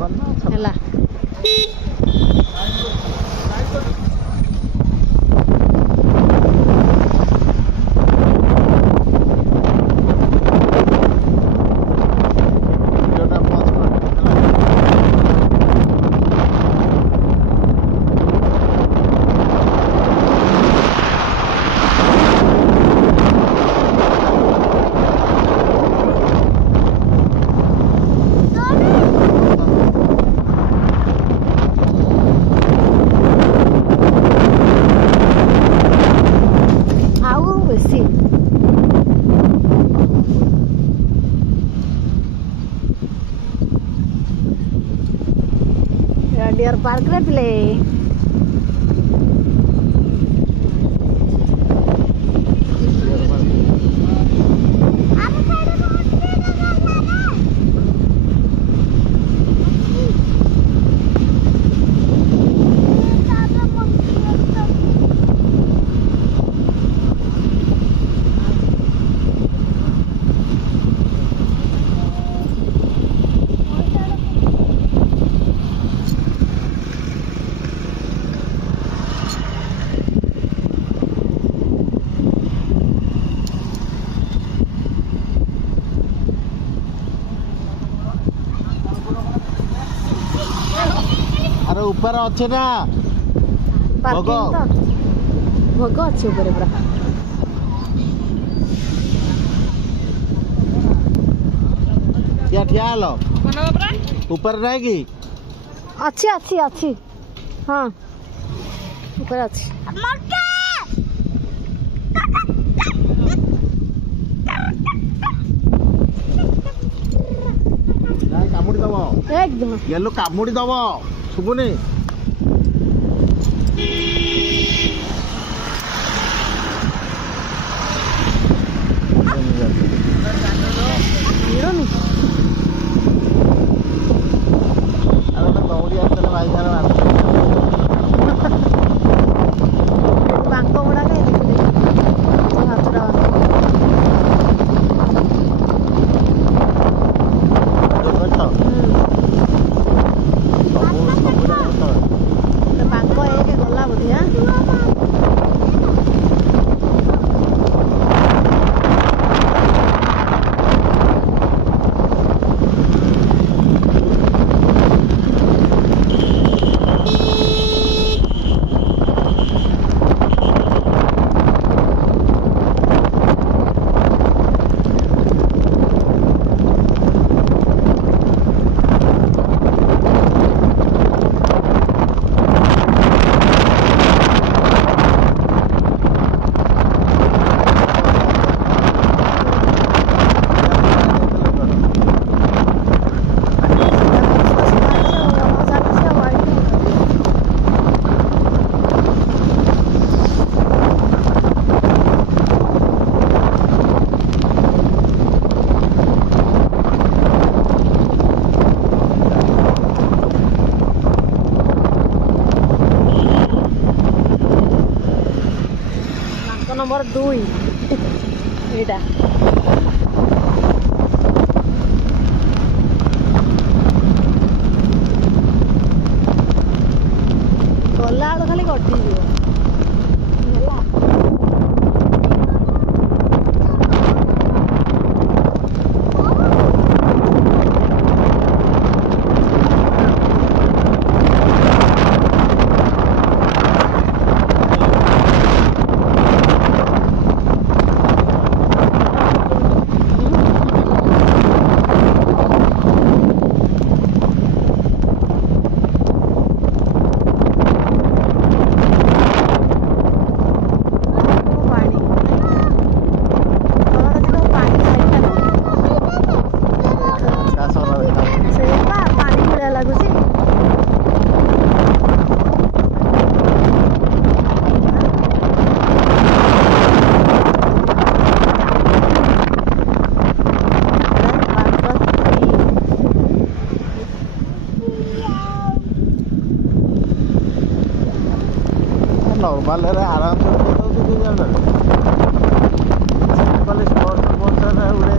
ହେଲା। Deer park रे play ऊपर अच्छे ना भोग भोग अच्छे ऊपर पूरा क्या ठिया हेलो ऊपर नहीं की अच्छी अच्छी अच्छी हाँ ऊपर अच्छी कामुड़ी दब एकदम येलो कामुड़ी दब शुभुनी दौड़ी आसले भाई बांक गुड़ा बांक एक गला बोधी नंबर 2 एटा गला खाली कटि नॉर्मल है आराम से उड़े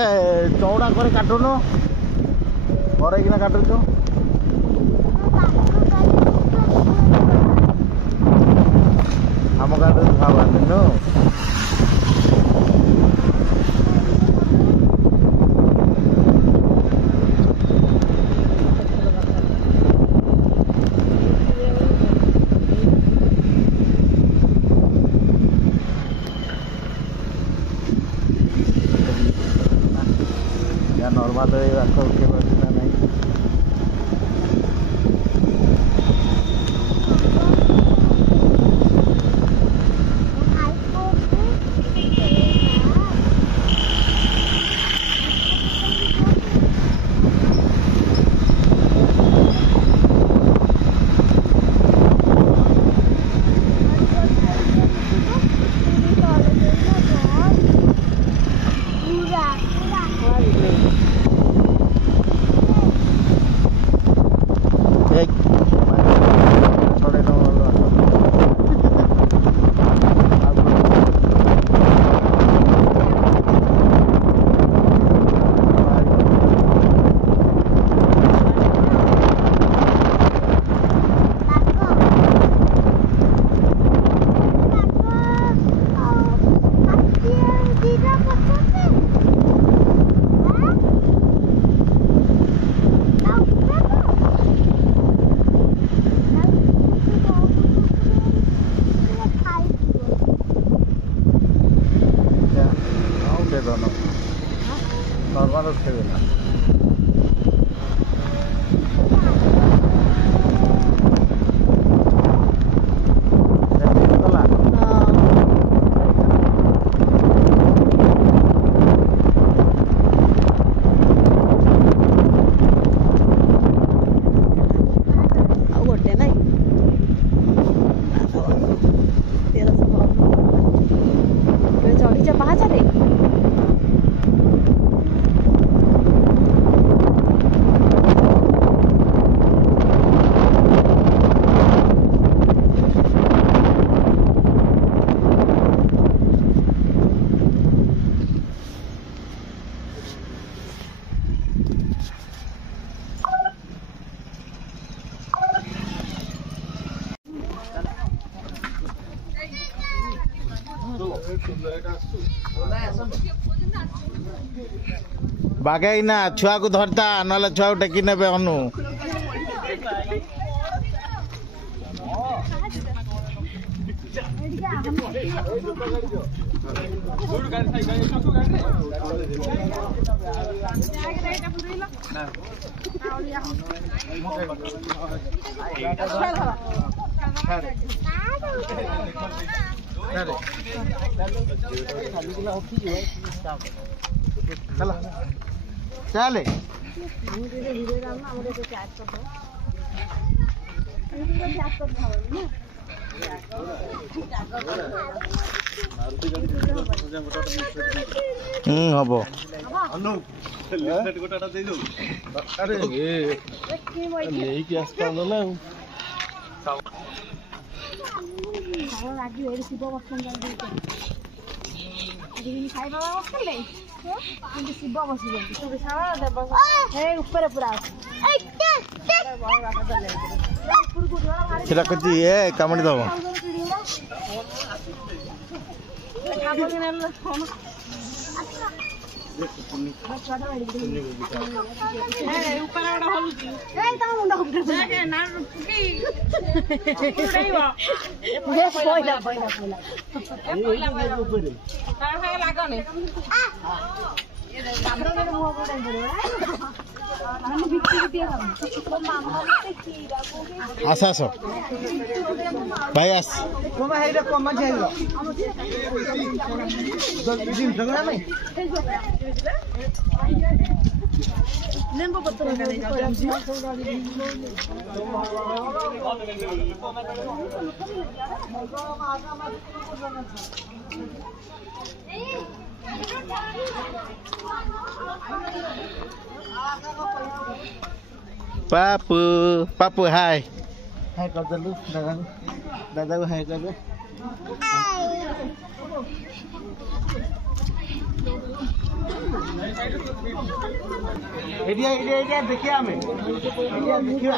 चौड़ा करे काटुनु करे किना काटुछु हम काटु खावा दिनु नॉर्मल रखो के बसना नहीं नॉर्मल उसके बिना बागे ना छुआ को धरता ना छुआ टेकी ने अनु चले हम कामुड़ी दब आस आस भाई आस पापू पापू हाय हाय कर दलु दादा दादा को हाय कर दे एरिया एरिया एरिया देखिए हमें एरिया देखिए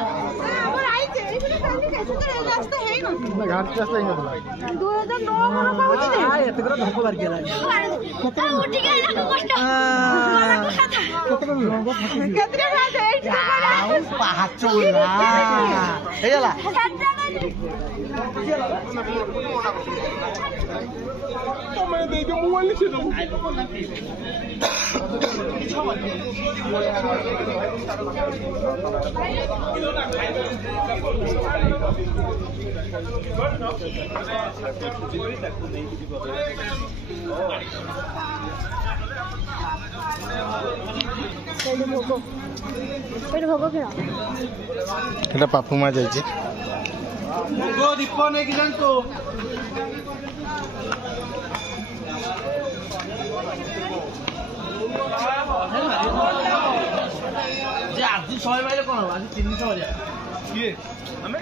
ଆମର ଆଇছে ଏଇଠି କାଲି କେତେ ରାସ୍ତା ହେଇନ घाट रास्ता ही होता 2009 ମନ ପାଉଛି ଯେ एते कर धक्का मार के उठी गया को कष्ट केतरे भाज एइठी आओ पाचोला हेला तमे दे जो मोबाइल से दो এটা পাপু মা যাইছে গো দীপ নেই কি জানতো যে আজি 6 মাইলে কোন আজি 300 হয়ে যায় কি আমি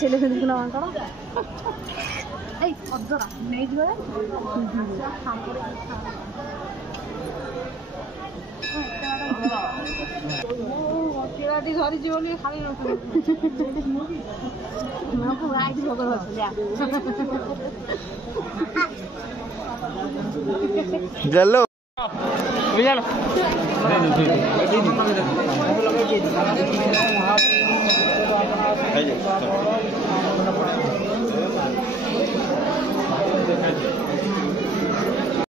ছেলে দেখুন আমার এই অজ্জরা নেই ধরে কেরাটি ধরিছি বলি খালি গেলো